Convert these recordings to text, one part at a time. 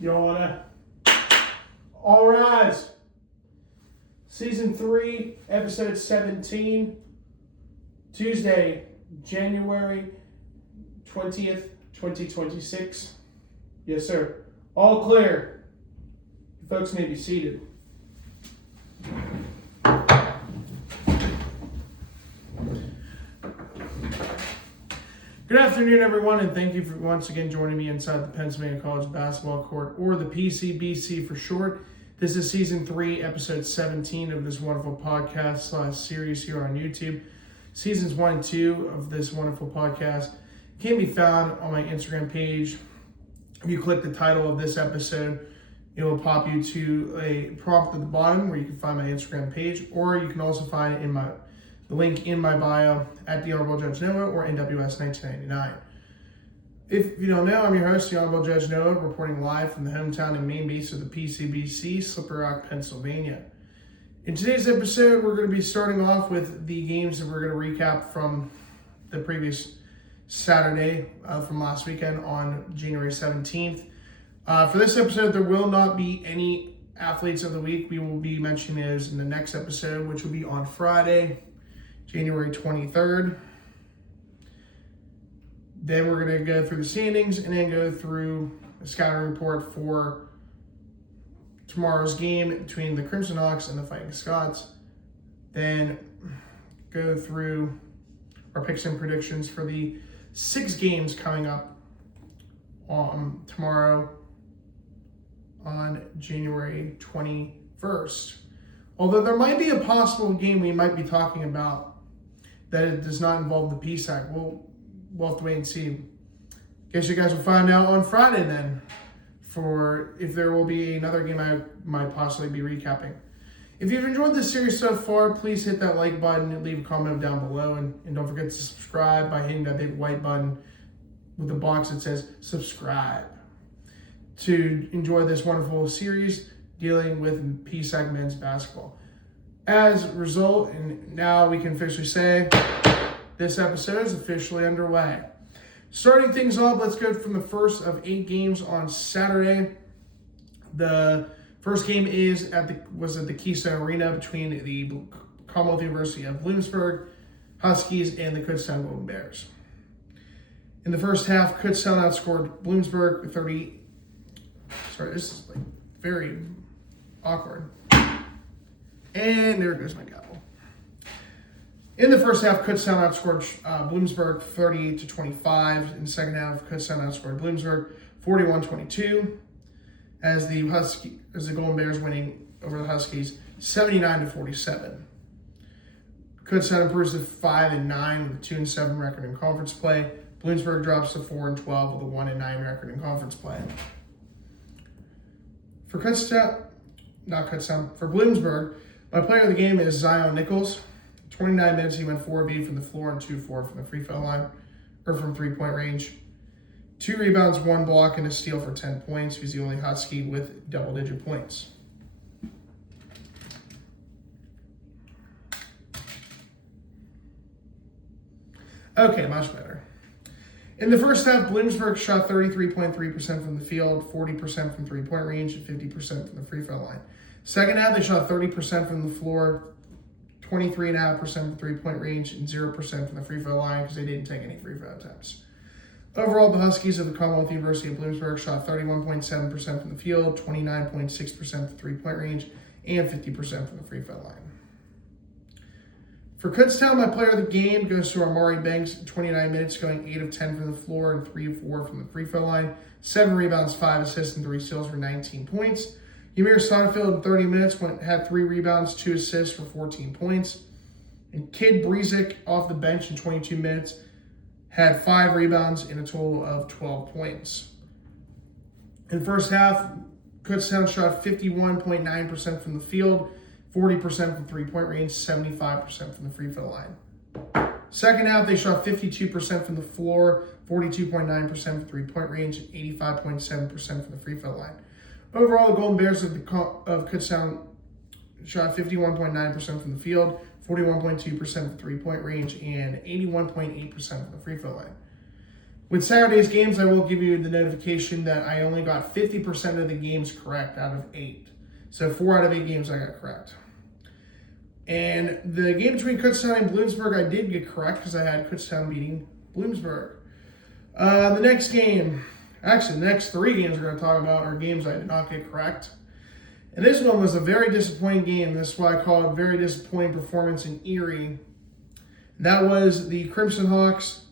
You wanna? All rise. Season 3, episode 17, Tuesday, January 20th, 2026. Yes, sir. All clear. You folks may be seated. Good afternoon, everyone, and thank you for once again joining me inside the Pennsylvania College basketball court, or the PCBC for short. This is season 3, episode 17 of this wonderful podcast series here on YouTube. Seasons 1 and 2 of this wonderful podcast can be found on my Instagram page. If you click the title of this episode, it will pop you to a prompt at the bottom where you can find my Instagram page, or you can also find it in the link in my bio at the Honorable Judge Noah or NWS 1999. If you don't know, I'm your host, the Honorable Judge Noah, reporting live from the hometown and main base of the PCBC, Slippery Rock, Pennsylvania. In today's episode, we're going to be starting off with the games that we're going to recap from the previous Saturday from last weekend on January 17th. For this episode, there will not be any athletes of the week. We will be mentioning those in the next episode, which will be on Friday, January 23rd. Then we're going to go through the standings and then go through a scouting report for tomorrow's game between the Crimson Hawks and the Fighting Scots. Then go through our picks and predictions for the 6 games coming up tomorrow on January 21st. Although there might be a possible game we might be talking about that it does not involve the PSAC. We'll have to wait and see. Guess you guys will find out on Friday then for if there will be another game I might possibly be recapping. If you've enjoyed this series so far, please hit that like button and leave a comment down below. And don't forget to subscribe by hitting that big white button with the box that says subscribe to enjoy this wonderful series dealing with PSAC men's basketball. As a result, and now we can officially say this episode is officially underway. Starting things off, let's go from the first of 8 games on Saturday. The first game was at the Keystone Arena between the Commonwealth University of Bloomsburg Huskies and the Kutztown Golden Bears. In the first half, Kutztown outscored Bloomsburg with 30. Sorry, this is like very awkward. And there goes my gavel. In the first half, Kutztown outscored Bloomsburg 38-25. In the second half, Kutztown outscored Bloomsburg 41-22. As the Golden Bears winning over the Huskies 79-47. Kutztown improves to 5-9 with a 2-7 record in conference play. Bloomsburg drops to 4-12 with a 1-9 record in conference play. For Bloomsburg, my player of the game is Zion Nichols. 29 minutes, he went 4-B from the floor and 2-4 from the free throw line, or from 3-point range. 2 rebounds, 1 block, and a steal for 10 points. He's the only Husky with double-digit points. Okay, much better. In the first half, Bloomsburg shot 33.3% from the field, 40% from 3-point range, and 50% from the free throw line. Second half, they shot 30% from the floor, 23.5% from 3-point range, and 0% from the free throw line because they didn't take any free throw attempts. Overall, the Huskies of the Commonwealth University of Bloomsburg shot 31.7% from the field, 29.6% from 3-point range, and 50% from the free throw line. For Kutztown, my player of the game goes to Amari Banks, 29 minutes, going 8 of 10 from the floor and 3 of 4 from the free throw line. 7 rebounds, 5 assists, and 3 steals for 19 points. Ymir Sonnenfeld in 30 minutes had 3 rebounds, 2 assists for 14 points. And Kid Brezic off the bench in 22 minutes had 5 rebounds and a total of 12 points. In the first half, Kutztown shot 51.9% from the field, 40% from 3-point range, 75% from the free throw line. Second half, they shot 52% from the floor, 42.9% from 3-point range, 85.7% from the free throw line. Overall, the Golden Bears of Kutztown shot 51.9% from the field, 41.2% from 3-point range, and 81.8% from the free throw line. With Saturday's games, I will give you the notification that I only got 50% of the games correct out of 8. So 4 out of 8 games I got correct. And the game between Kutztown and Bloomsburg, I did get correct because I had Kutztown beating Bloomsburg. The next game, actually the next 3 games we're going to talk about are games I did not get correct. And this one was a very disappointing game. This is why I call it a very disappointing performance in Erie. That was the Crimson Hawks,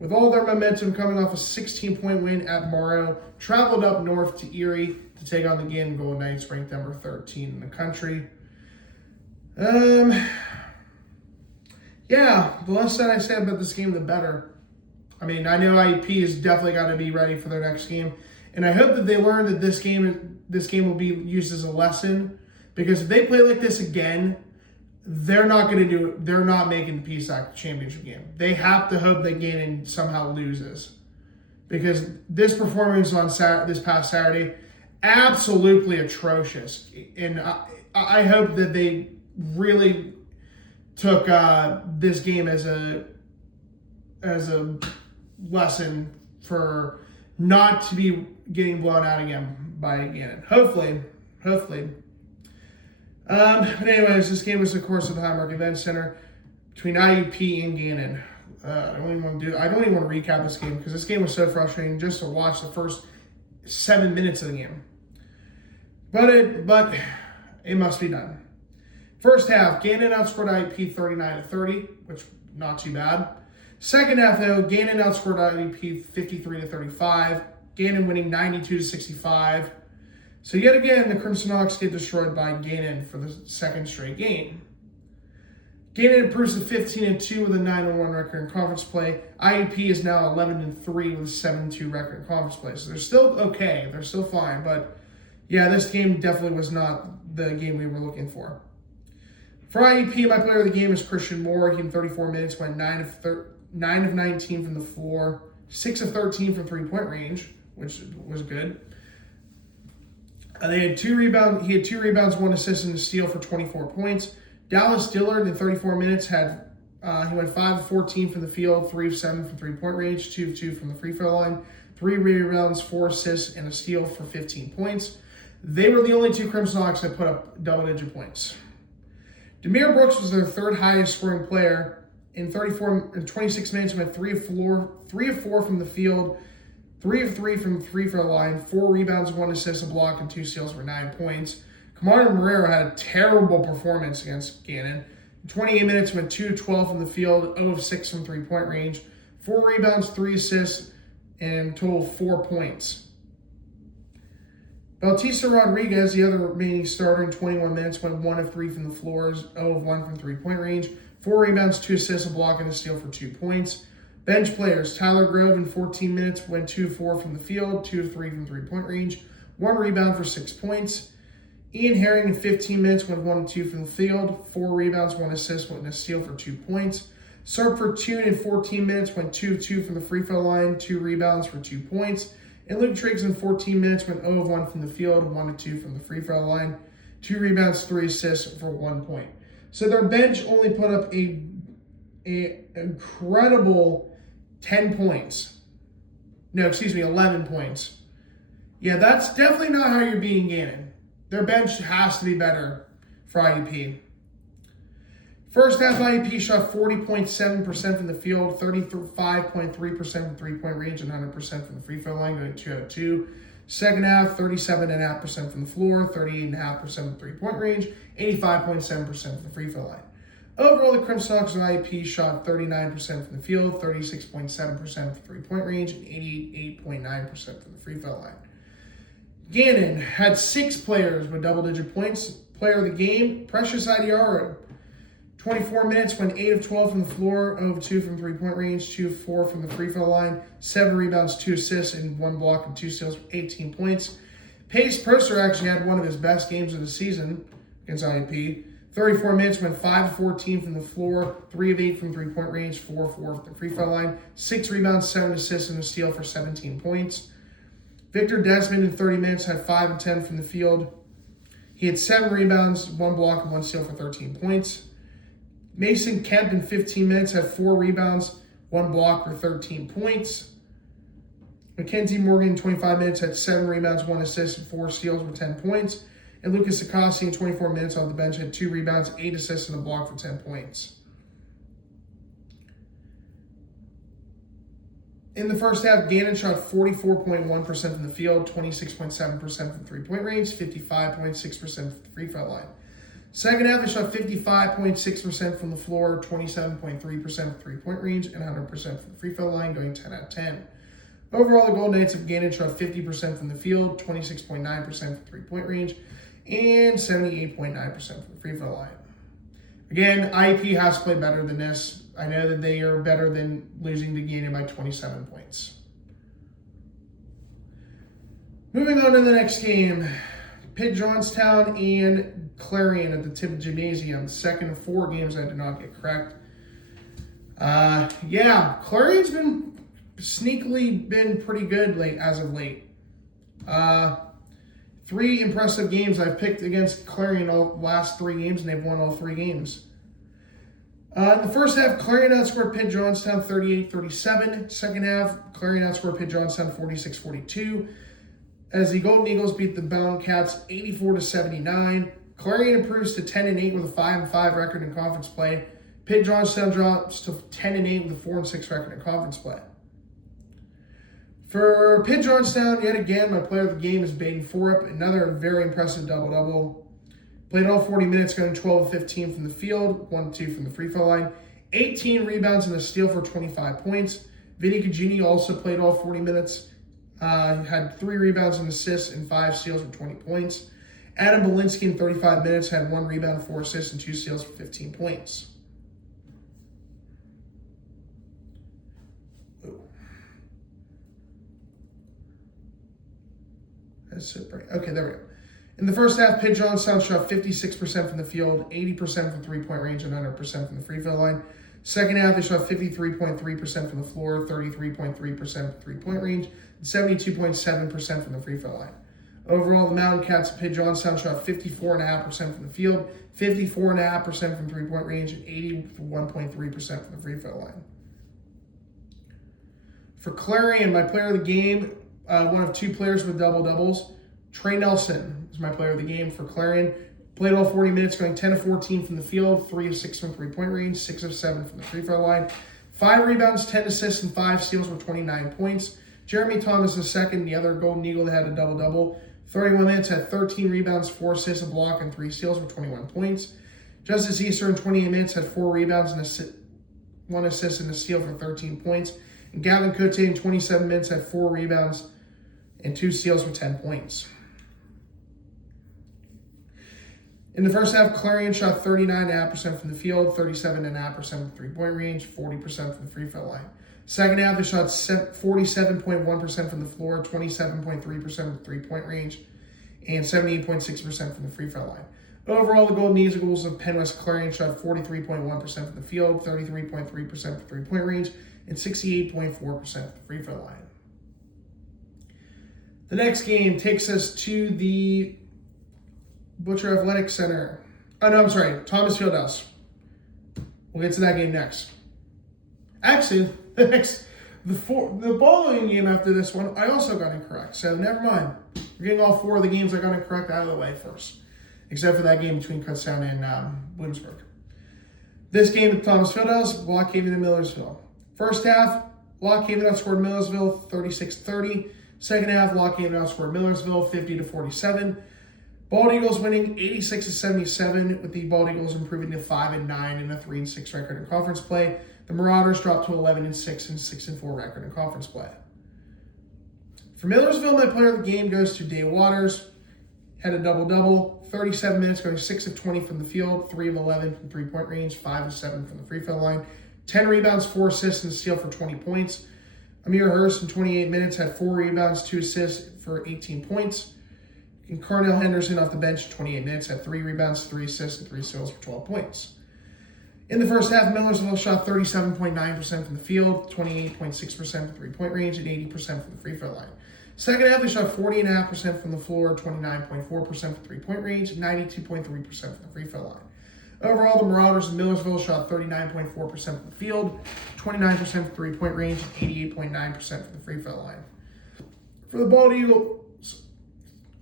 with all their momentum coming off a 16-point win at Morrow, traveled up north to Erie to take on the Gannon Golden Knights, ranked number 13 in the country. Yeah, the less that I say about this game, the better. I mean, I know IUP has definitely got to be ready for their next game, and I hope that they learn that this game will be used as a lesson, because if they play like this again, they're not going to do it. They're not making the PSAC championship game. They have to hope that Gannon somehow loses, because this performance on this past Saturday, absolutely atrocious. And I hope that they really took this game as a lesson for not to be getting blown out again by Gannon. Hopefully. But anyways, this game was, of course, at the Highmark Event Center between IUP and Gannon. I don't even want to recap this game, because this game was so frustrating just to watch the first 7 minutes of the game. But it must be done. First half, Gannon outscored IUP 39-30, which not too bad. Second half, though, Gannon outscored IUP 53-35. Gannon winning 92-65. So yet again, the Crimson Hawks get destroyed by Gannon for the second straight game. Gannon improves to 15-2 with a 9-1 record in conference play. IUP is now 11-3 with a 7-2 record in conference play. So they're still okay. They're still fine. But yeah, this game definitely was not the game we were looking for. For IUP, my player of the game is Christian Moore. He in 34 minutes went 9 of 19 from the floor, 6 of 13 from three-point range, which was good. They had 2 rebounds. He had 2 rebounds, 1 assist, and a steal for 24 points. Dallas Dillard in 34 minutes he went 5 of 14 from the field, 3 of 7 from three-point range, 2 of 2 from the free throw line, 3 rebounds, 4 assists, and a steal for 15 points. They were the only 2 Crimson Hawks that put up double-digit points. Demir Brooks was their 3rd highest scoring player. In 26 minutes, went 3 of 4 from the field, 3 of 3 from the free throw line, 4 rebounds, 1 assist, a block, and 2 steals for 9 points. Camardo Marrero had a terrible performance against Gannon. In 28 minutes, went 2 of 12 from the field, 0 of 6 from three-point range, 4 rebounds, 3 assists, and total 4 points. Bautista Rodriguez, the other remaining starter, in 21 minutes, went 1 of 3 from the floors, 0 of 1 from three-point range, 4 rebounds, 2 assists, a block, and a steal for 2 points. Bench players, Tyler Grove in 14 minutes went 2 of 4 from the field, 2 of 3 from three-point range, 1 rebound for 6 points. Ian Herring in 15 minutes went 1 of 2 from the field, 4 rebounds, 1 assist, and a steal for 2 points. Serpford Toon in 14 minutes went 2 of 2 from the free throw line, 2 rebounds for 2 points. And Luke Triggs in 14 minutes went 0 of 1 from the field, 1 of 2 from the free throw line, 2 rebounds, 3 assists for 1 point. So their bench only put up a incredible 10 points. No, excuse me, 11 points. Yeah, that's definitely not how you're beating Gannon. Their bench has to be better for IUP. First half, IUP shot 40.7% from the field, 35.3% from three-point range, and 100% from the free throw line, going 2 out of 2. Second half, 37.5% from the floor, 38.5% from three-point range, 85.7% from the free throw line. Overall, the Crimson Hawks and IUP shot 39% from the field, 36.7% from three-point range, and 88.9% from the free throw line. Gannon had 6 players with double-digit points. Player of the game, Precious Idiaro. 24 minutes, went 8 of 12 from the floor, 0 of 2 from three-point range, 2 of 4 from the free throw line, 7 rebounds, 2 assists, and 1 block and 2 steals for 18 points. Pace Purser actually had one of his best games of the season against IUP. 34 minutes, went 5 of 14 from the floor, 3 of 8 from three-point range, 4 of 4 from the free throw line, 6 rebounds, 7 assists, and a steal for 17 points. Victor Desmond in 30 minutes had 5 of 10 from the field. He had 7 rebounds, 1 block, and 1 steal for 13 points. Mason Kemp in 15 minutes had 4 rebounds, 1 block for 13 points. Mackenzie Morgan, 25 minutes, had 7 rebounds, 1 assist, and 4 steals with 10 points. And Lucas Akasi, in 24 minutes off the bench, had 2 rebounds, 8 assists, and a block for 10 points. In the first half, Gannon shot 44.1% from the field, 26.7% from three-point range, 55.6% from the free throw line. Second half, they shot 55.6% from the floor, 27.3% from three-point range, and 100% from the free throw line, going 10 out of 10. Overall, the Golden Knights of Gannon shot 50% from the field, 26.9% from three-point range, and 78.9% from the free throw line. Again, IUP has to play better than this. I know that they are better than losing to Gannon by 27 points. Moving on to the next game, Pitt-Johnstown and Clarion at the Tippett Gymnasium. Second of 4 games I did not get correct. Clarion's been sneakily been pretty good as of late. 3 impressive games I've picked against Clarion all last 3 games, and they've won all 3 games. In the first half, Clarion outscored Pitt-Johnstown 38-37. Second half, Clarion outscored Pitt-Johnstown 46-42. As the Golden Eagles beat the Bound Cats 84-79. Clarion improves to 10-8 with a 5-5 record in conference play. Pitt-Johnstown drops to 10-8 with a 4-6 record in conference play. For Pitt-Johnstown, yet again, my player of the game is Baden Forup. Another very impressive double-double. Played all 40 minutes, going 12-15 from the field, 1-2 from the free throw line, 18 rebounds and a steal for 25 points. Vinny Cugini also played all 40 minutes, had 3 rebounds and assists and 5 steals for 20 points. Adam Belinsky in 35 minutes had 1 rebound, 4 assists, and 2 steals for 15 points. That's it, right? Okay, there we go. In the first half, Pitt-Johnstown shot 56% from the field, 80% from three-point range, and 100% from the free throw line. Second half, they shot 53.3% from the floor, 33.3% from three-point range, and 72.7% from the free throw line. Overall, the Mountain Cats of Pitt-Johnstown shot 54.5% from the field, 54.5% from three-point range, and 81.3% from the free throw line. For Clarion, my player of the game, one of 2 players with double-doubles. Trey Nelson is my player of the game for Clarion. Played all 40 minutes, going 10-14 from the field, 3 of 6 from three-point range, 6 of 7 from the free throw line. 5 rebounds, 10 assists, and 5 steals for 29 points. Jeremy Thomas II, the other Golden Eagle that had a double-double. 31 minutes, had 13 rebounds, 4 assists, a block, and 3 steals for 21 points. Justice Easter in 28 minutes had 4 rebounds, and 1 assist, and a steal for 13 points. And Gavin Cote in 27 minutes had 4 rebounds and 2 steals for 10 points. In the first half, Clarion shot 39.5% from the field, 37.5% from the three-point range, 40% from the free throw line. Second half, they shot 47.1% from the floor, 27.3% from the three-point range, and 78.6% from the free throw line. Overall, the Golden Eagles of Penn West Clarion shot 43.1% from the field, 33.3% from the three-point range, and 68.4% from the free throw line. The next game takes us to the Butcher Athletic Center. Thomas Fieldhouse. We'll get to that game next. Actually, the following game after this one, I also got incorrect. So never mind. We're getting all 4 of the games I got incorrect out of the way first, except for that game between Kutztown and Bloomsburg. This game at Thomas Fieldhouse, Lock Haven and Millersville. First half, Lock Haven outscored Millersville 36-30. Second half, Lock Haven outscored Millersville 50-47. Bald Eagles winning 86-77, with the Bald Eagles improving to 5-9 and a 3-6 record in conference play. The Marauders dropped to 11-6 and 6-4 record in conference play. For Millersville, my player of the game goes to Dave Waters. Had a double-double, 37 minutes, going 6 of 20 from the field, 3 of 11 from three-point range, 5 of 7 from the free throw line, 10 rebounds, 4 assists, and a steal for 20 points. Amir Hurst in 28 minutes had 4 rebounds, 2 assists for 18 points. And Carnell Henderson off the bench, 28 minutes, had 3 rebounds, 3 assists, and 3 steals for 12 points. In the first half, Millersville shot 37.9% from the field, 28.6% from three-point range, and 80% from the free throw line. Second half, they shot 40.5% from the floor, 29.4% from three-point range, and 92.3% from the free throw line. Overall, the Marauders in Millersville shot 39.4% from the field, 29% from three-point range, and 88.9% from the free throw line. For the Bald Eagles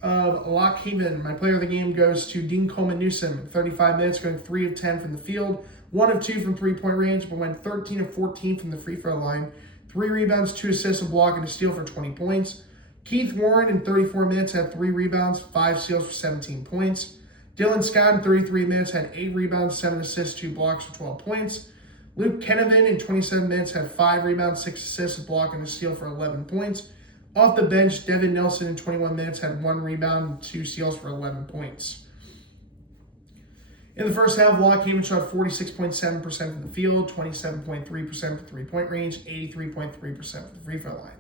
of Lock Haven, my player of the game goes to Dean Coleman Newsom. 35 minutes, going 3 of 10 from the field, 1 of 2 from three-point range, but went 13 of 14 from the free throw line. 3 rebounds, 2 assists, a block, and a steal for 20 points. Keith Warren in 34 minutes had 3 rebounds, 5 steals for 17 points. Dylan Scott in 33 minutes had 8 rebounds, 7 assists, 2 blocks for 12 points. Luke Kennevan in 27 minutes had 5 rebounds, 6 assists, a block, and a steal for 11 points. Off the bench, Devin Nelson in 21 minutes had 1 rebound and 2 steals for 11 points. In the first half, Lock Haven shot 46.7% from the field, 27.3% for three-point range, 83.3% for the free throw line.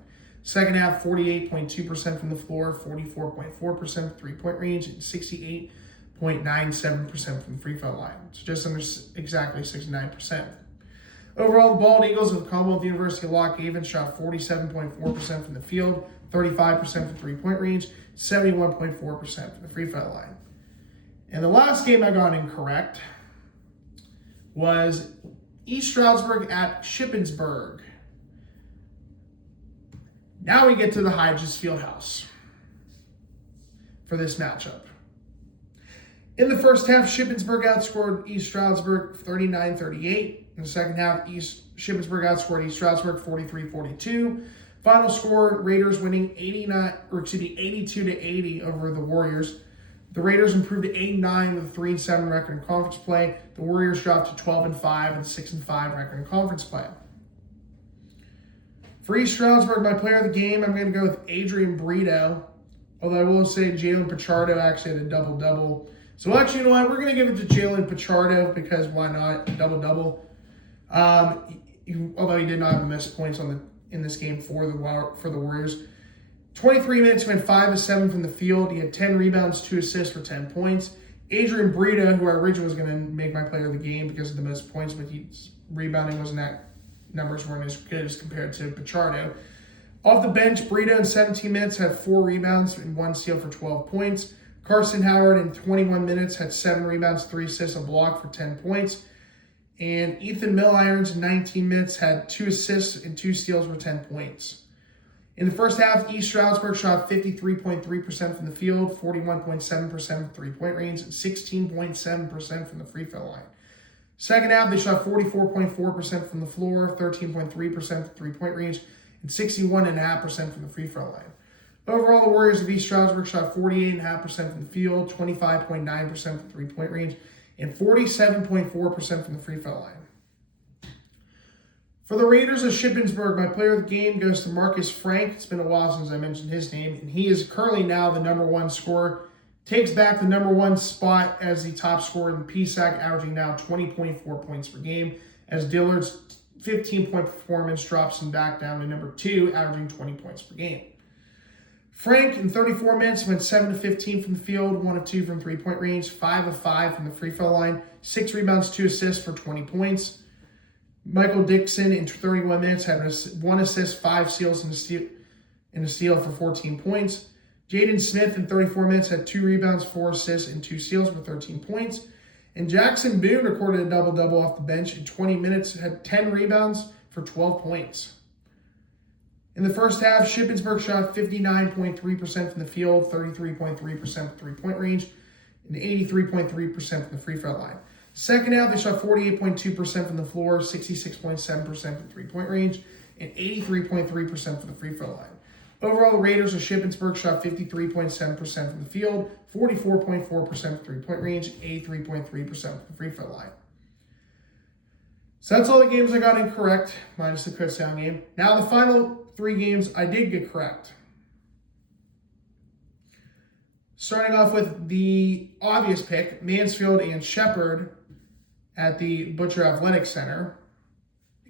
Second half, 48.2% from the floor, 44.4% for three-point range, and 68.97% from the free throw line. So just under exactly 69%. Overall, the Bald Eagles of Commonwealth University of Lock Haven shot 47.4% from the field, 35% for three-point range, 71.4% for the free throw line. And the last game I got incorrect was East Stroudsburg at Shippensburg. Now we get to the Hodges Fieldhouse for this matchup. In the first half, Shippensburg outscored East Stroudsburg 39-38. In the second half, Shippensburg outscored East Stroudsburg 43-42. Final score, Raiders winning 82-80 over the Warriors. The Raiders improved to 8-9 with a 3-7 record in conference play. The Warriors dropped to 12-5 with a 6-5 record in conference play. For East Stroudsburg, my player of the game, I'm going to go with Adrian Brito. Although I will say Jalen Pichardo actually had a double-double. So actually, you know what? We're going to give it to Jalen Pichardo because why not? Double-double. Although he did not have missed points in this game for the Warriors. 23 minutes, went 5 of 7 from the field. He had 10 rebounds, 2 assists for 10 points. Adrian Brito, who I originally was going to make my player of the game because of the most points, but his rebounding numbers weren't as good as compared to Pichardo. Off the bench, Brito in 17 minutes had 4 rebounds and 1 steal for 12 points. Carson Howard in 21 minutes had 7 rebounds, 3 assists, a block for 10 points. And Ethan Milirons in 19 minutes had 2 assists and 2 steals for 10 points. In the first half, East Stroudsburg shot 53.3% from the field, 41.7% from three-point range, and 16.7% from the free throw line. Second half, they shot 44.4% from the floor, 13.3% from three-point range, and 61.5% from the free throw line. Overall, the Warriors of East Stroudsburg shot 48.5% from the field, 25.9% from three-point range, and 47.4% from the free throw line. For the Raiders of Shippensburg, my player of the game goes to Marcus Frank. It's been a while since I mentioned his name, and he is currently now the number 1 scorer. Takes back the number 1 spot as the top scorer in the PSAC, averaging now 20.4 points per game, as Dillard's 15-point performance drops him back down to number 2, averaging 20 points per game. Frank, in 34 minutes, went 7 of 15 from the field, 1 of 2 from three-point range, 5 of 5 from the free throw line, 6 rebounds, 2 assists for 20 points. Michael Dixon in 31 minutes had 1 assist, 5 steals, and a steal for 14 points. Jaden Smith in 34 minutes had 2 rebounds, 4 assists, and 2 steals for 13 points. And Jackson Boone recorded a double-double off the bench in 20 minutes, had 10 rebounds for 12 points. In the first half, Shippensburg shot 59.3% from the field, 33.3% from three-point range, and 83.3% from the free throw line. Second half, they shot 48.2% from the floor, 66.7% from three-point range, and 83.3% from the free throw line. Overall, the Raiders of Shippensburg shot 53.7% from the field, 44.4% from three-point range, 83.3% from the free throw line. So that's all the games I got incorrect, minus the Kutztown game. Now the final 3 games I did get correct. Starting off with the obvious pick, Mansfield and Shepard at the Butcher Athletic Center,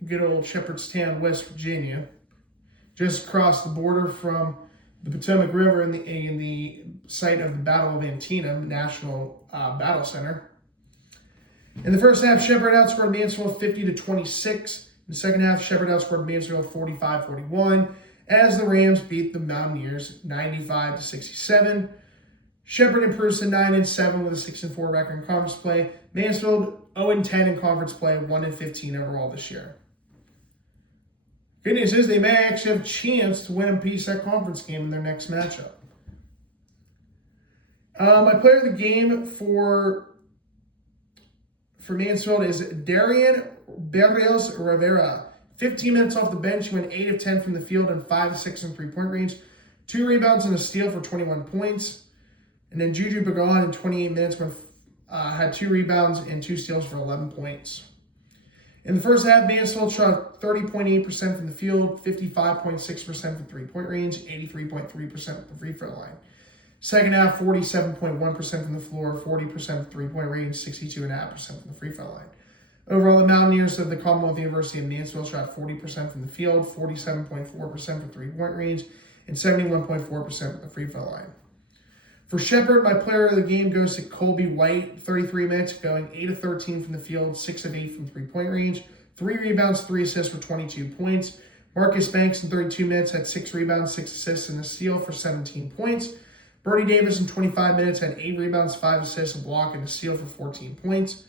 good old Shepherdstown, West Virginia, just across the border from the Potomac River in the site of the Battle of Antietam National Battle Center. In the first half, Shepard outscored Mansfield 50-26. In the second half, Shepard outscored Mansfield 45-41 as the Rams beat the Mountaineers 95-67. Shepard improves to 9-7 with a 6-4 record in conference play. Mansfield 0-10 in conference play, 1-15 overall this year. Good news is they may actually have a chance to win a PSAC conference game in their next matchup. My player of the game for Mansfield is Darian Barrios Rivera. 15 minutes off the bench, he went 8 of 10 from the field and 5 of 6 in three-point range. 2 rebounds and a steal for 21 points. And then Juju Bagan in 28 minutes had 2 rebounds and 2 steals for 11 points. In the first half, Mansfield shot 30.8% from the field, 55.6% from three-point range, 83.3% from the free throw line. Second half, 47.1% from the floor, 40% from three-point range, 62.5% from the free throw line. Overall, the Mountaineers of the Commonwealth University of Mansfield shot 40% from the field, 47.4% from three-point range, and 71.4% from the free throw line. For Shepard, my player of the game goes to Colby White, 33 minutes, going 8 of 13 from the field, 6 of 8 from three-point range, 3 rebounds, 3 assists for 22 points. Marcus Banks in 32 minutes had 6 rebounds, 6 assists, and a steal for 17 points. Bernie Davis in 25 minutes had 8 rebounds, 5 assists, a block, and a steal for 14 points.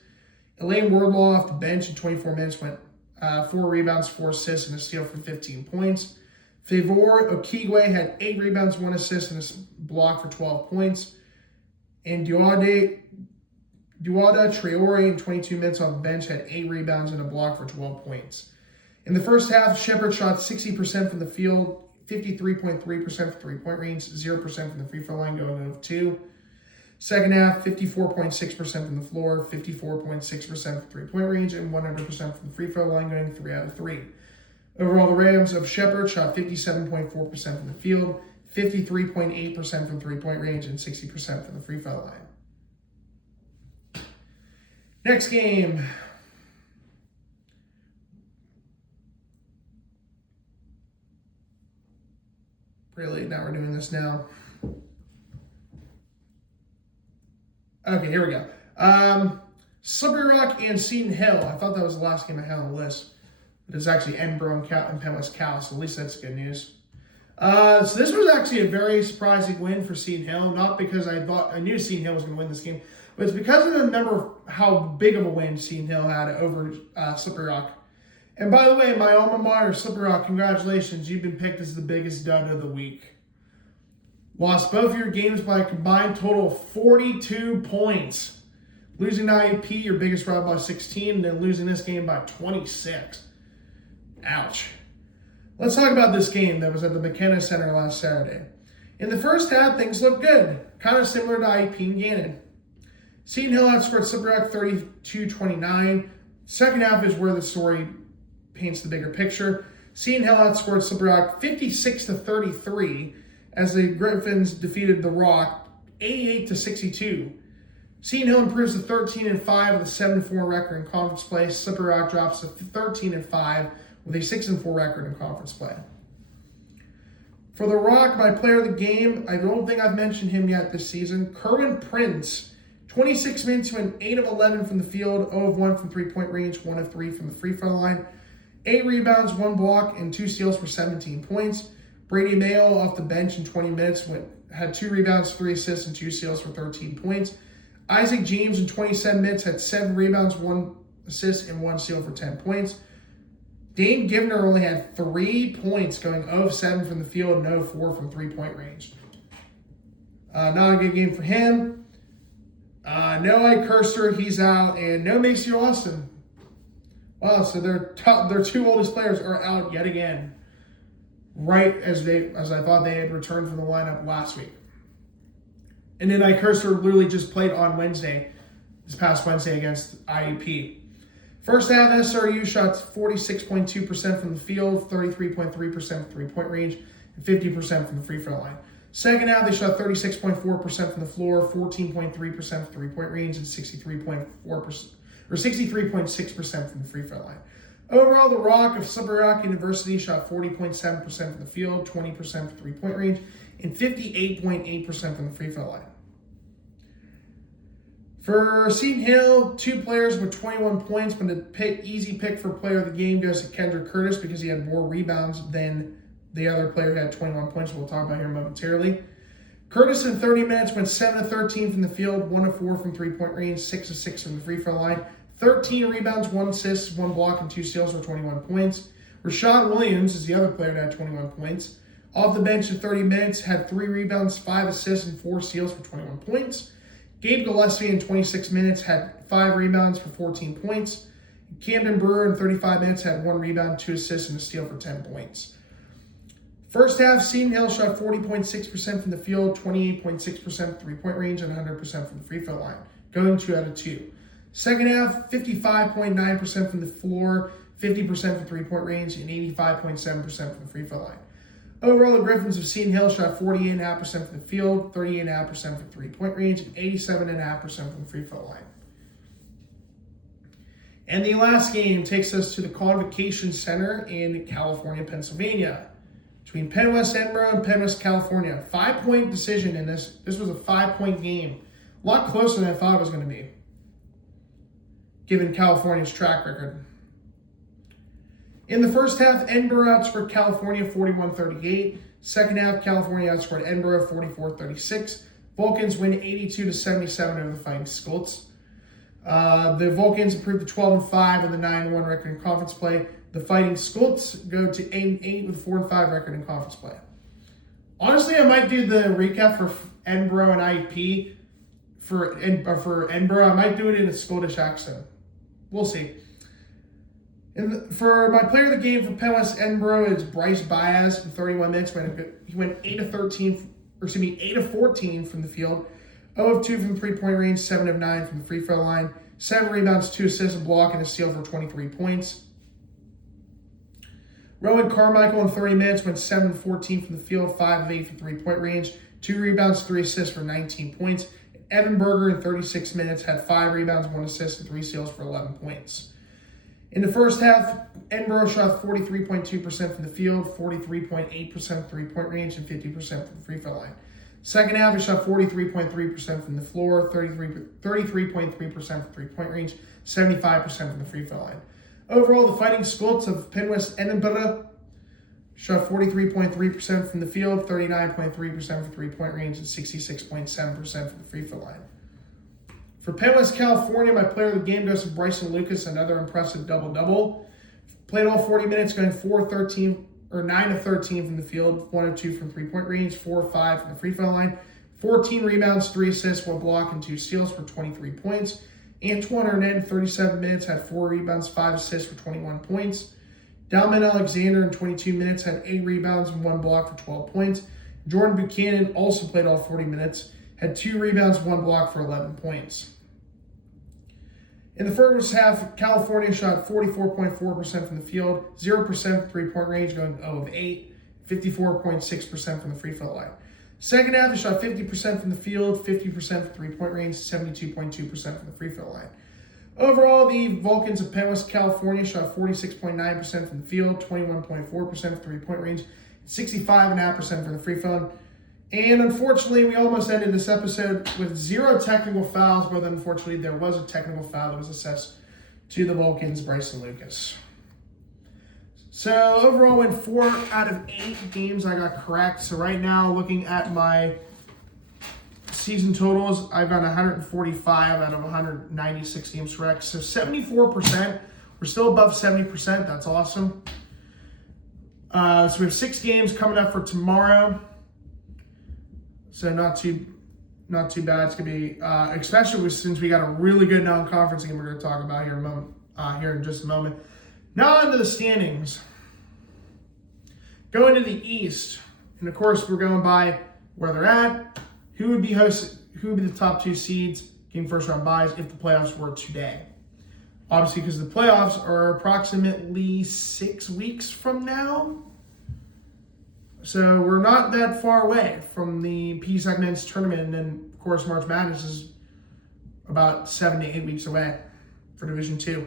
Elaine Wardlaw off the bench in 24 minutes went 4 rebounds, 4 assists, and a steal for 15 points. Favor Okigwe had 8 rebounds, 1 assist, and a block for 12 points. And Duada Traore in 22 minutes on the bench had 8 rebounds and a block for 12 points. In the first half, Shepard shot 60% from the field, 53.3% for three-point range, 0% from the free throw line, going 0 of 2. Second half, 54.6% from the floor, 54.6% for three-point range, and 100% from the free throw line, going 3 out of 3. Overall, the Rams of Shepard shot 57.4% from the field, 53.8% from three-point range, and 60% from the free throw line. Next game. Pretty late now, we're doing this now. Okay, here we go. Slippery Rock and Seton Hill. I thought that was the last game I had on the list. But it's actually Edinboro and Penn West Cal, so at least that's good news. So this was actually a very surprising win for Seton Hill. Not because I knew Seton Hill was going to win this game, but it's because of the number of how big of a win Seton Hill had over Slippery Rock. And by the way, my alma mater, Slippery Rock, congratulations. You've been picked as the biggest dud of the week. Lost both your games by a combined total of 42 points. Losing to IUP, your biggest rival, by 16, and then losing this game by 26. Ouch. Let's talk about this game that was at the McKenna Center last Saturday. In the first half, things looked good. Kind of similar to IUP and Gannon. Seton Hill outscored Slippery Rock 32-29. Second half is where the story paints the bigger picture. Seton Hill outscored Slippery Rock 56-33 as the Griffins defeated the Rock 88-62. Seton Hill improves to 13-5 with a 7-4 record in conference play. Slippery Rock drops to 13-5 with a 6-4 record in conference play. For the Rock, my player of the game, I don't think I've mentioned him yet this season, Kerwin Prince. 26 minutes, went 8 of 11 from the field, 0 of 1 from three-point range, 1 of 3 from the free throw line. 8 rebounds, 1 block, and 2 steals for 17 points. Brady Mayo off the bench in 20 minutes had 2 rebounds, 3 assists, and 2 steals for 13 points. Isaac James in 27 minutes had 7 rebounds, 1 assist, and 1 steal for 10 points. Dane Givner only had 3 points, going 0 of 7 from the field and 0 of 4 from three-point range. Not a good game for him. No Ike Kirster, he's out, and no Macy Austin. Wow, so their 2 oldest players are out yet again, right as I thought they had returned from the lineup last week. And then Ike Kirster literally just played on this past Wednesday against IUP. First half, SRU shot 46.2% from the field, 33.3% from three-point range, and 50% from the free throw line. Second half, they shot 36.4% from the floor, 14.3% from three-point range, and 63.6% from the free throw line. Overall, the Rock of Slippery Rock University shot 40.7% from the field, 20% from three-point range, and 58.8% from the free throw line. For Seton Hill, 2 players with 21 points, but the easy pick for player of the game goes to Kendrick Curtis because he had more rebounds than the other player who had 21 points. We'll talk about here momentarily. Curtis in 30 minutes went 7 of 13 from the field, 1 of 4 from three-point range, 6 of 6 from the free throw line, 13 rebounds, 1 assist, 1 block, and 2 steals for 21 points. Rashad Williams is the other player that had 21 points. Off the bench in 30 minutes, had 3 rebounds, 5 assists, and 4 steals for 21 points. Gabe Gillespie in 26 minutes had 5 rebounds for 14 points. Camden Brewer in 35 minutes had 1 rebound, 2 assists, and a steal for 10 points. First half, Seton Hill shot 40.6% from the field, 28.6% three-point range, and 100% from the free throw line, going 2 out of 2. Second half, 55.9% from the floor, 50% from three-point range, and 85.7% from the free throw line. Overall, the Griffins of Seton Hill shot 48.5% from the field, 38.5% from three-point range, and 87.5% from the free throw line. And the last game takes us to the Convocation Center in California, Pennsylvania, between Penn West Edinboro and Penn West California. 5-point decision in this. This was a 5-point game. A lot closer than I thought it was going to be, given California's track record. In the first half, Edinboro outscored California 41-38. Second half, California outscored Edinboro 44-36. Vulcans win 82-77 over the Fighting Scolts. The Vulcans improved to 12-5 with a 9-1 record in conference play. The Fighting Scolts go to 8-8 with a 4-5 record in conference play. Honestly, I might do the recap for Edinboro and IUP for Edinboro. I might do it in a Scottish accent. We'll see. For my player of the game for Penn West Edinboro is Bryce Baez in 31 minutes. He went 8 of 14 from the field, 0 of 2 from three-point range, 7 of 9 from the free throw line, 7 rebounds, 2 assists, a block, and a steal for 23 points. Rowan Carmichael in 30 minutes went 7 of 14 from the field, 5 of 8 from three-point range, 2 rebounds, 3 assists for 19 points. Evan Berger in 36 minutes had 5 rebounds, 1 assist, and 3 steals for 11 points. In the first half, Edinboro shot 43.2% from the field, 43.8% three-point range, and 50% from the free throw line. Second half, it shot 43.3% from the floor, 33.3% from three-point range, 75% from the free throw line. Overall, the Fighting Scolts of Penn West Edinboro shot 43.3% from the field, 39.3% from three-point range, and 66.7% from the free throw line. For Penn West California, my player of the game goes to Bryson Lucas, another impressive double-double. Played all 40 minutes, going 9 of 13 from the field, 1 of 2 from three-point range, 4 of 5 from the free throw line, 14 rebounds, 3 assists, 1 block, and 2 steals for 23 points. Antoine Arnett in 37 minutes had 4 rebounds, 5 assists for 21 points. Dalman Alexander in 22 minutes had 8 rebounds and 1 block for 12 points. Jordan Buchanan also played all 40 minutes, had 2 rebounds, 1 block for 11 points. In the first half, California shot 44.4% from the field, 0% three-point range, going 0 of 8, 54.6% from the free throw line. Second half, it shot 50% from the field, 50% from three-point range, 72.2% from the free throw line. Overall, the Vulcans of Penn West California shot 46.9% from the field, 21.4% from three-point range, 65.5% from the free throw line. And unfortunately, we almost ended this episode with 0 technical fouls, but unfortunately, there was a technical foul that was assessed to the Vulcans, Bryson Lucas. So overall, went 4 out of 8 games I got correct. So right now, looking at my season totals, I've got 145 out of 196 games correct. So 74%. We're still above 70%. That's awesome. So we have 6 games coming up for tomorrow. So not too bad. It's gonna be, especially since we got a really good non-conference game we're gonna talk about here in just a moment. Now into the standings. Going to the East, and of course we're going by where they're at. Who would be the top 2 seeds getting first round byes if the playoffs were today? Obviously, because the playoffs are approximately 6 weeks from now. So we're not that far away from the PCBC men's tournament, and then of course March Madness is about 7 to 8 weeks away for Division II.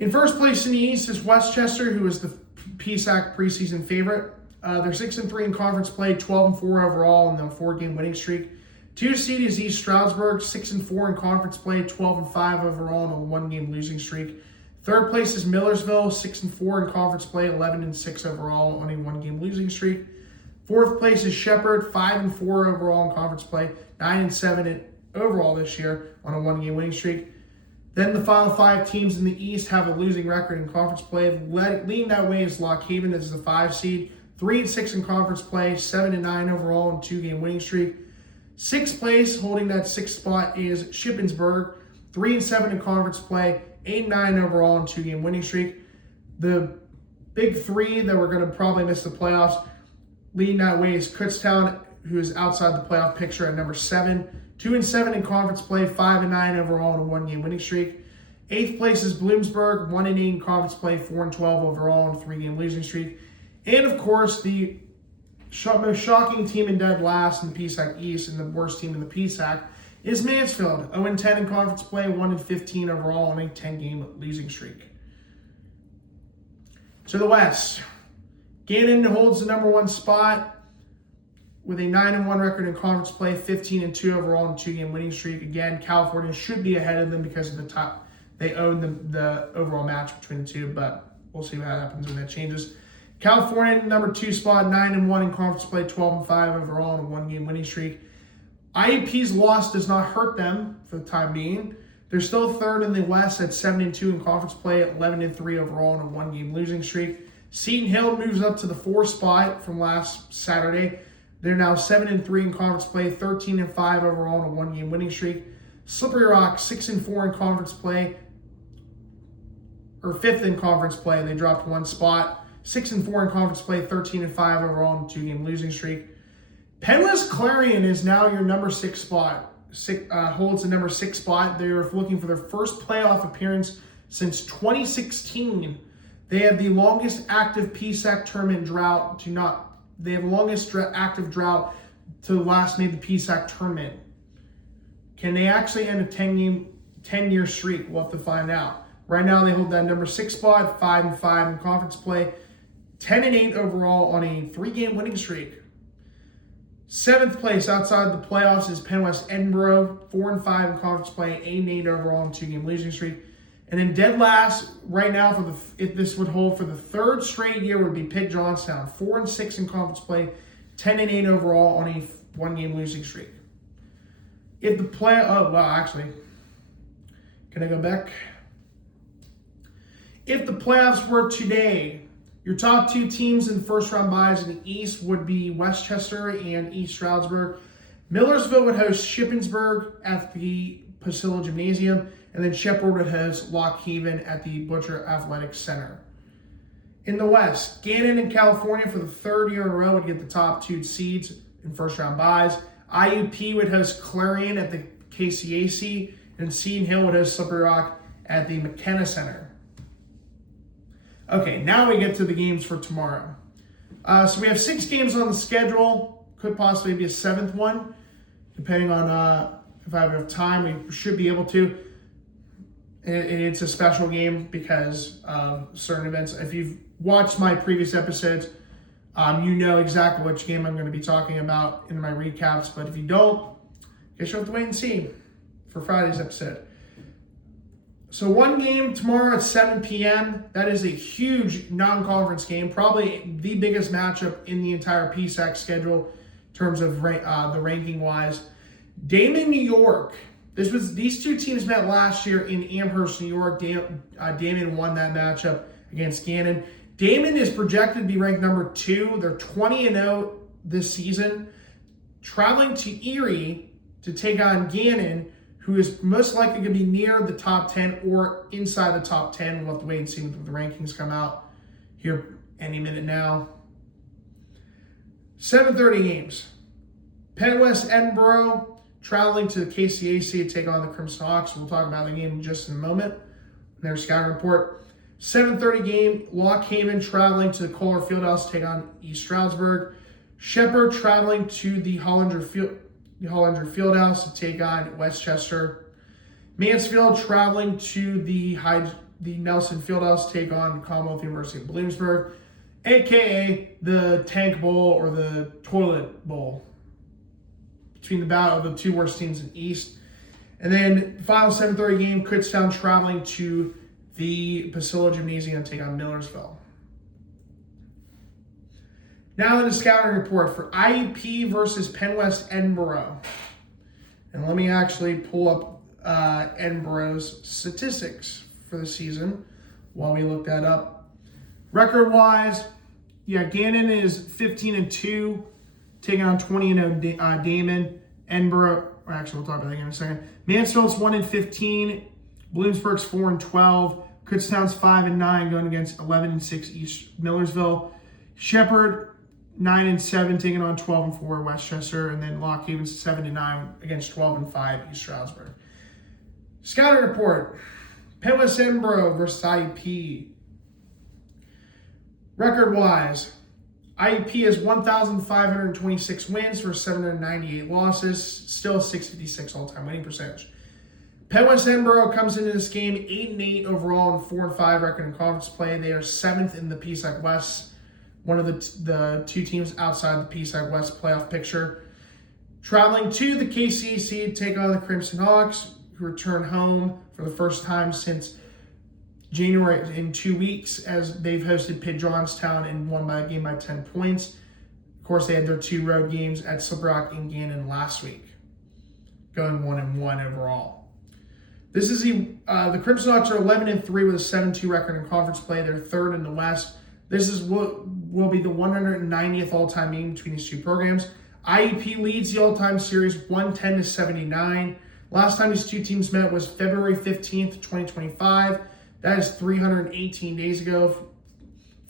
In first place in the East is Westchester, who is the PSAC preseason favorite. They're 6-3 in conference play, 12-4 overall, and a 4-game winning streak. 2 seed is East Stroudsburg, 6-4 in conference play, 12-5 overall, and a 1-game losing streak. Third place is Millersville, 6-4 in conference play, 11-6 overall, on a 1-game losing streak. Fourth place is Shepard, 5-4 overall in conference play, 9-7 overall this year on a 1-game winning streak. Then the final 5 teams in the East have a losing record in conference play. Leading that way is Lock Haven as the 5 seed, 3-6 in conference play, 7-9 overall, and 2-game winning streak. 6th place, holding that 6th spot, is Shippensburg, 3-7 in conference play, 8-9 overall, and 2-game winning streak. The big 3 that we're going to probably miss the playoffs, leading that way is Kutztown, who is outside the playoff picture at number 7. 2-7 in conference play, 5-9 overall, and a 1-game winning streak. 8th place is Bloomsburg, 1-8 in conference play, 4-12 overall, and a 3-game losing streak. And of course, the most shocking team in dead last in the PSAC East and the worst team in the PSAC is Mansfield, 0-10 in conference play, 1-15 overall, and a 10-game losing streak. To the West, Gannon holds the number 1 spot with a 9-1 record in conference play, 15-2 overall, and 2-game winning streak. Again, California should be ahead of them because of the top. They own the overall match between the two, but we'll see what happens when that changes. California, number 2 spot, 9-1 in conference play, 12-5 overall, and a 1-game winning streak. IUP's loss does not hurt them for the time being. They're still 3rd in the West at 7-2 in conference play, 11-3 overall, and a 1-game losing streak. Seton Hill moves up to the 4th spot from last Saturday. They're now 7-3 in conference play, 13-5 overall, and a 1-game winning streak. Slippery Rock, 6-4 in conference play, or 5th in conference play. They dropped 1 spot. 6-4 in conference play, 13-5 overall, and 2-game losing streak. Penwest Clarion is now your number 6 spot. Holds the number 6 spot. They're looking for their first playoff appearance since 2016. They have the longest active PSAC tournament drought They have the longest active drought to last made the PSAC tournament. Can they actually end a 10-year streak? We'll have to find out. Right now, they hold that number 6 spot, 5-5 in conference play, 10-8 overall on a 3-game winning streak. 7th place outside the playoffs is Penwest Edinboro, 4-5 in conference play, 8-8 overall and 2-game losing streak. And then dead last right now if this would hold for the 3rd straight year would be Pitt-Johnstown, 4-6 in conference play, 10-8 overall on a 1-game losing streak. If the can I go back? If the playoffs were today, your top 2 teams in the first round buys in the East would be Westchester and East Stroudsburg. Millersville would host Shippensburg at the Pasilla Gymnasium, and then Shepard would host Lock Haven at the Butcher Athletic Center. In the West, Gannon in California for the 3rd year in a row would get the top 2 seeds in first round buys. IUP would host Clarion at the KCAC, and Seton Hill would host Slippery Rock at the McKenna Center. Okay, now we get to the games for tomorrow. So we have 6 games on the schedule. Could possibly be a 7th one, depending on if I have enough time. We should be able to. And it's a special game because of certain events. If you've watched my previous episodes, you know exactly which game I'm going to be talking about in my recaps. But if you don't, I guess you'll have to wait and see for Friday's episode. So 1 game tomorrow at 7 p.m. That is a huge non-conference game, probably the biggest matchup in the entire PSAC schedule in terms of the ranking-wise. Damon, New York. These 2 teams met last year in Amherst, New York. Damon won that matchup against Gannon. Damon is projected to be ranked number 2. They're 20-0 this season, traveling to Erie to take on Gannon, who is most likely going to be near the top 10 or inside the top 10. We'll have to wait and see when the rankings come out here any minute now. 7:30 games. Penwest Edinboro traveling to the KCAC to take on the Crimson Hawks. We'll talk about the game in just a moment. Their scouting report. 7:30 game. Lock Haven traveling to the Kohler Fieldhouse to take on East Stroudsburg. Shepard traveling to the Hollinger Fieldhouse to take on Westchester. Mansfield traveling to the Nelson Fieldhouse to take on Commonwealth University of Bloomsburg, aka the Tank Bowl or the Toilet Bowl, between the battle of the 2 worst teams in the East. And then final 7:30 game, Kutztown traveling to the Pasilla Gymnasium to take on Millersville. Now in the scouting report for IUP versus Penwest Edinboro. And let me actually pull up Edinboro's statistics for the season while we look that up. Record-wise, yeah, Gannon is 15-2, taking on 20-0 Damon. Edinboro, actually, we'll talk about that in a second. Mansfield's 1-15. Bloomsburg's 4-12. Kutztown's 5-9, going against 11-6 East Millersville. Shepard 9-7, taking on 12-4 Westchester, and then Lockhaven's 7-9 against 12-5 East Stroudsburg. Scouting report: Pitt-West Edinboro versus IUP. Record-wise, IUP has 1,526 wins for 798 losses, still 656 all-time winning percentage. Pitt-West Edinboro comes into this game 8-8 overall and 4-5 record in conference play. They are 7th in the PCBC West, one of the two teams outside the PCBC West playoff picture. Traveling to the KCAC to take on the Crimson Hawks, who return home for the first time since January in 2 weeks, as they've hosted Pitt-Johnstown and won by a game by 10 points. Of course, they had their 2 road games at Shepard and Gannon last week, going 1-1 overall. This is the Crimson Hawks are 11-3 with a 7-2 record in conference play. They're 3rd in the West. This is what will be the 190th all-time game between these two programs. IUP leads the all-time series 110-79. Last time these two teams met was February 15th, 2025. That is 318 days ago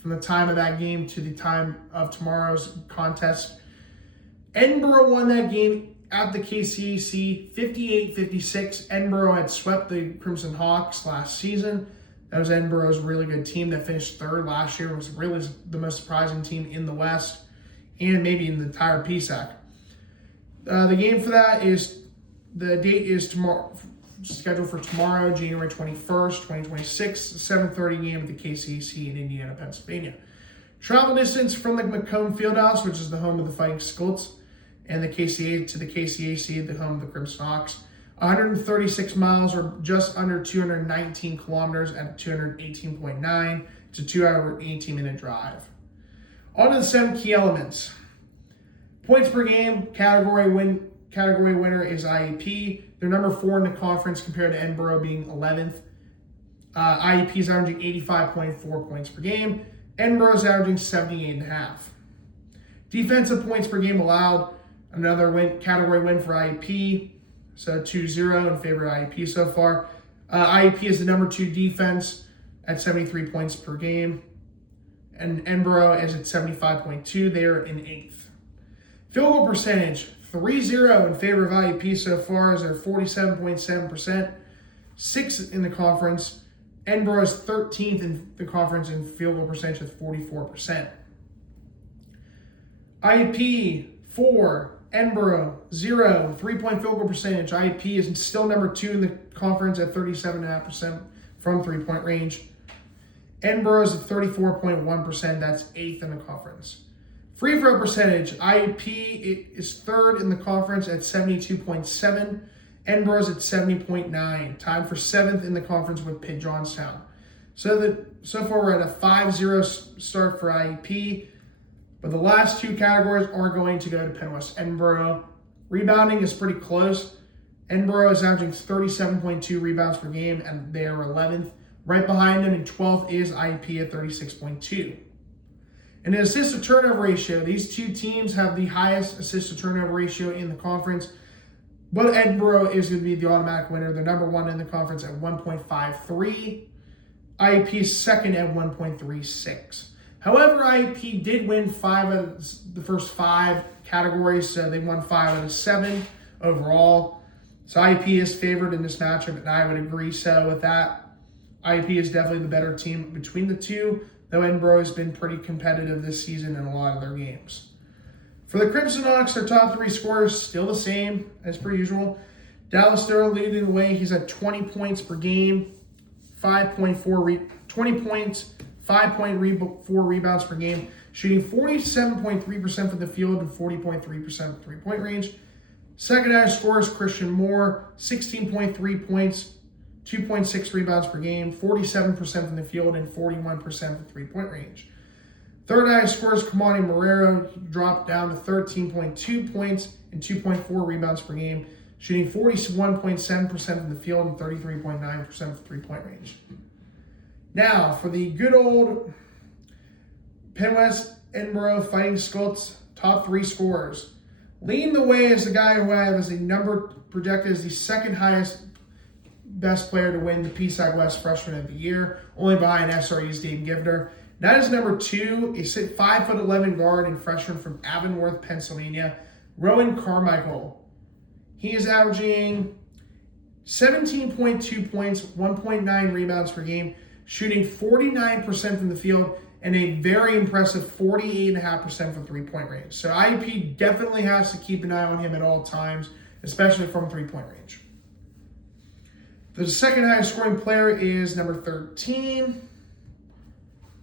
from the time of that game to the time of tomorrow's contest. Edinboro won that game at the KCAC 58-56. Edinboro had swept the Crimson Hawks last season. That was Edinboro's really good team that finished 3rd last year. It was really the most surprising team in the West and maybe in the entire PSAC. The game for that is, the date is tomorrow, scheduled for tomorrow, January 21st, 2026, 7:30 game at the KCAC in Indiana, Pennsylvania. Travel distance from the Macomb Fieldhouse, which is the home of the Fighting Skulls, and the KCA to the KCAC, the home of the Crimson Hawks. 136 miles, or just under 219 kilometers at 218.9. It's a 2-hour, 18-minute drive. On to the 7 key elements. Points per game, category winner is IUP. They're number 4 in the conference compared to Edinboro being 11th. IUP is averaging 85.4 points per game. Edinboro is averaging 78.5. Defensive points per game allowed, another category win for IUP. So 2-0 in favor of IUP so far. IUP is the number 2 defense at 73 points per game. And Edinboro is at 75.2. They're in 8th. Field goal percentage, 3-0 in favor of IUP so far, as they're 47.7%. 6th in the conference. Edinboro is 13th in the conference in field goal percentage with 44%. IUP 4, Edinboro 0, 3-point field goal percentage. IUP is still number 2 in the conference at 37.5% from 3-point range. Edinboro is at 34.1%. That's 8th in the conference. Free throw percentage. IUP is 3rd in the conference at 72.7. Edinboro is at 70.9. Tied for 7th in the conference with Pitt-Johnstown. So far we're at a 5-0 start for IUP. But the last 2 categories are going to go to Pitt-West Edinboro. Rebounding is pretty close. Edinboro is averaging 37.2 rebounds per game, and they are 11th. Right behind them in 12th is IUP at 36.2. And an assist-to-turnover ratio, these two teams have the highest assist-to-turnover ratio in the conference. But Edinboro is going to be the automatic winner. They're number 1 in the conference at 1.53. IUP is 2nd at 1.36. However, IUP did win 5 of the first 5 categories, so they won 5 out of 7 overall. So IUP is favored in this matchup, and I would agree so with that. IUP is definitely the better team between the two, though Edinboro has been pretty competitive this season in a lot of their games. For the Crimson Hawks, their top 3 scorers still the same as per usual. Dallas Durham leading the way. He's at 20 points per game, 20 points, 5.4 rebounds per game, shooting 47.3% from the field and 40.3% from 3-point range. Second highest scorer is Christian Moore, 16.3 points, 2.6 rebounds per game, 47% from the field and 41% from 3-point range. Third highest scorer is Kamani Marrero. He dropped down to 13.2 points and 2.4 rebounds per game, shooting 41.7% from the field and 33.9% from three-point range. Now, for the good old Penn West Edinboro Fighting Scots top 3 scorers. Leading the way is the guy who I have as a number projected as the second highest best player to win the PSAC West Freshman of the Year, only behind SRU's Dave Givner. That is number 2, a 5'11" guard and freshman from Avonworth, Pennsylvania, Rowan Carmichael. He is averaging 17.2 points, 1.9 rebounds per game, shooting 49% from the field, and a very impressive 48.5% from three-point range. So IUP definitely has to keep an eye on him at all times, especially from three-point range. The second highest scoring player is number 13,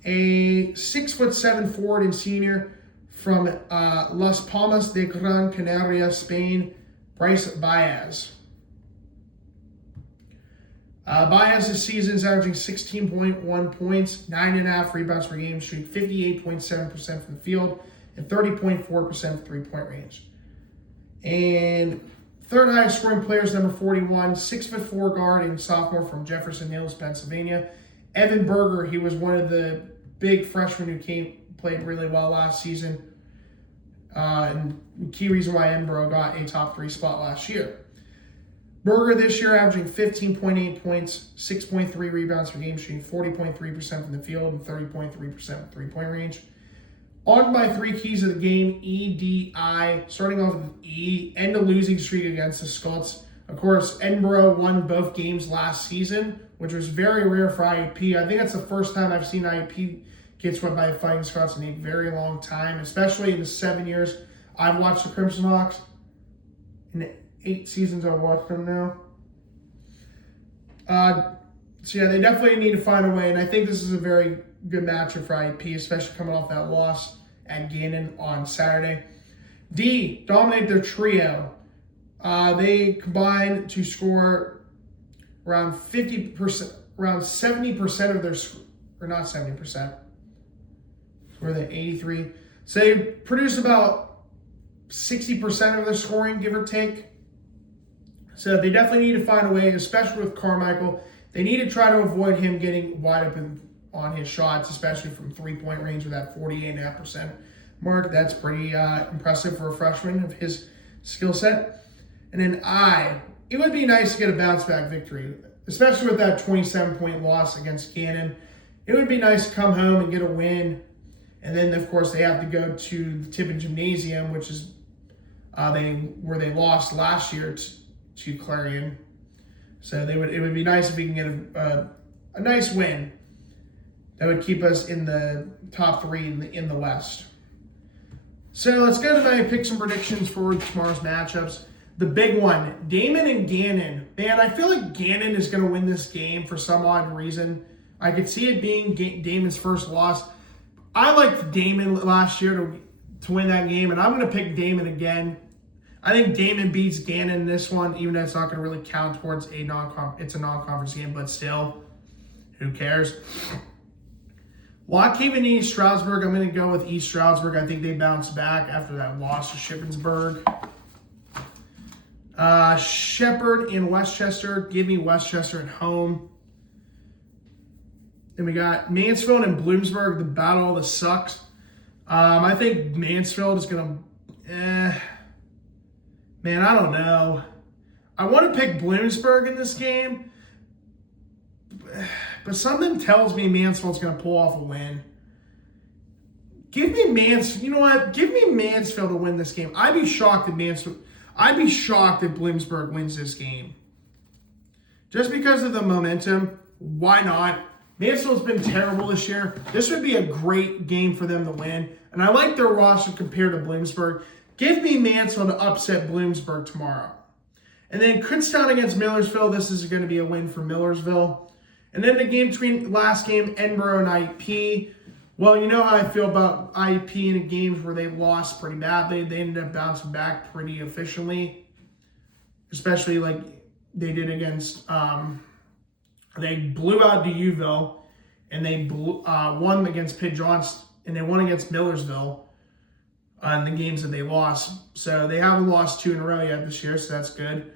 a 6'7" forward and senior from Las Palmas de Gran Canaria, Spain, Bryce Baez. Baez this season is averaging 16.1 points, 9.5 rebounds per game, shooting 58.7% from the field and 30.4% from three-point range. And third highest scoring player is number 41, 6'4" guard and sophomore from Jefferson Hills, Pennsylvania, Evan Berger. He was one of the big freshmen who played really well last season. And key reason why Edinboro got a top 3 spot last year. Berger this year averaging 15.8 points, 6.3 rebounds per game, shooting 40.3% from the field and 30.3% from three-point range. On my 3 keys of the game, EDI, starting off with E, end a losing streak against the Scots. Of course, Edinboro won both games last season, which was very rare for IUP. I think that's the first time I've seen IUP get swept by the Fighting Scots in a very long time, especially in the 7 years I've watched the Crimson Hawks. In the 8 seasons I've watched them now. So yeah, they definitely need to find a way, and I think this is a very good matchup for IUP, especially coming off that loss at Gannon on Saturday. D, dominate their trio. They combined to score around 50%, around 70% of their, or not 70%, were they 83? So they produced about 60% of their scoring, give or take. So they definitely need to find a way, especially with Carmichael. They need to try to avoid him getting wide open on his shots, especially from three-point range with that 48.5% mark. That's pretty impressive for a freshman of his skill set. And then it would be nice to get a bounce-back victory, especially with that 27-point loss against Gannon. It would be nice to come home and get a win. And then, of course, they have to go to the Tippin Gymnasium, which is where they lost last year to Clarion. So it would be nice if we can get a nice win that would keep us in the top 3 in the West. So let's go to my picks and predictions for tomorrow's matchups. The big one, Damon and Gannon. Man, I feel like Gannon is going to win this game for some odd reason. I could see it being Damon's first loss. I liked Damon last year to win that game, and I'm going to pick Damon again. I think Damon beats Gannon in this one, even though it's not going to really count towards a non-conference game, but still, who cares? Lockhaven East Stroudsburg, I'm going to go with East Stroudsburg. I think they bounced back after that loss to Shippensburg. Shepard in Westchester, give me Westchester at home. Then we got Mansfield and Bloomsburg, the battle of the sucks. I think Mansfield is going to... Man, I don't know. I want to pick Bloomsburg in this game, but something tells me Mansfield's going to pull off a win. Give me Mansfield. You know what? Give me Mansfield to win this game. I'd be shocked if Bloomsburg wins this game. Just because of the momentum, why not? Mansfield's been terrible this year. This would be a great game for them to win. And I like their roster compared to Bloomsburg. Give me Mansfield to upset Bloomsburg tomorrow. And then Kutztown against Millersville. This is going to be a win for Millersville. And then the game between last game, Edinboro and IUP. Well, you know how I feel about IUP in games where they lost pretty badly. They ended up bouncing back pretty efficiently. Especially like they did against, they blew out Deauville. And they won against Pitt-Johnstown. And they won against Millersville. In the games that they lost. So they haven't lost 2 in a row yet this year, so that's good.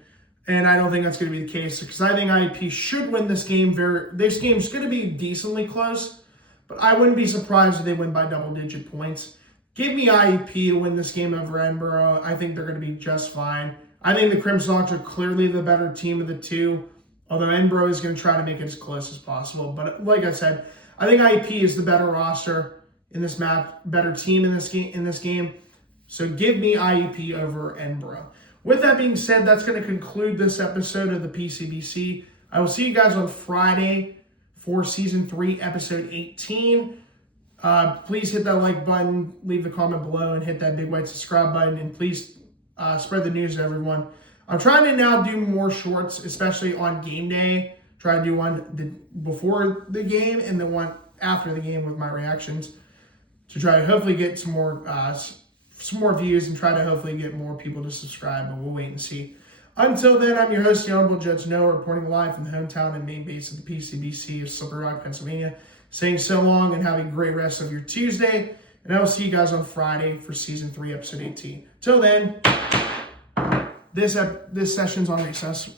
And I don't think that's going to be the case because I think IUP should win this game. This game's going to be decently close, but I wouldn't be surprised if they win by double-digit points. Give me IUP to win this game over Edinboro. I think they're going to be just fine. I think the Crimson Hawks are clearly the better team of the two, although Edinboro is going to try to make it as close as possible. But like I said, I think IUP is the better roster in this map, better team in this game. So give me IUP over Edinboro. With that being said, that's going to conclude this episode of the PCBC. I will see you guys on Friday for Season 3, Episode 18. Please hit that like button, leave the comment below, and hit that big white subscribe button. And please spread the news to everyone. I'm trying to now do more shorts, especially on game day. Try to do one before the game and then one after the game with my reactions to try to hopefully get some more views and try to hopefully get more people to subscribe, but we'll wait and see. Until then, I'm your host, the Honorable Judge Noah, reporting live from the hometown and main base of the PCBC of Slippery Rock, Pennsylvania, saying so long and have a great rest of your Tuesday, and I will see you guys on Friday for Season 3, Episode 18. Till then, this session's on recess.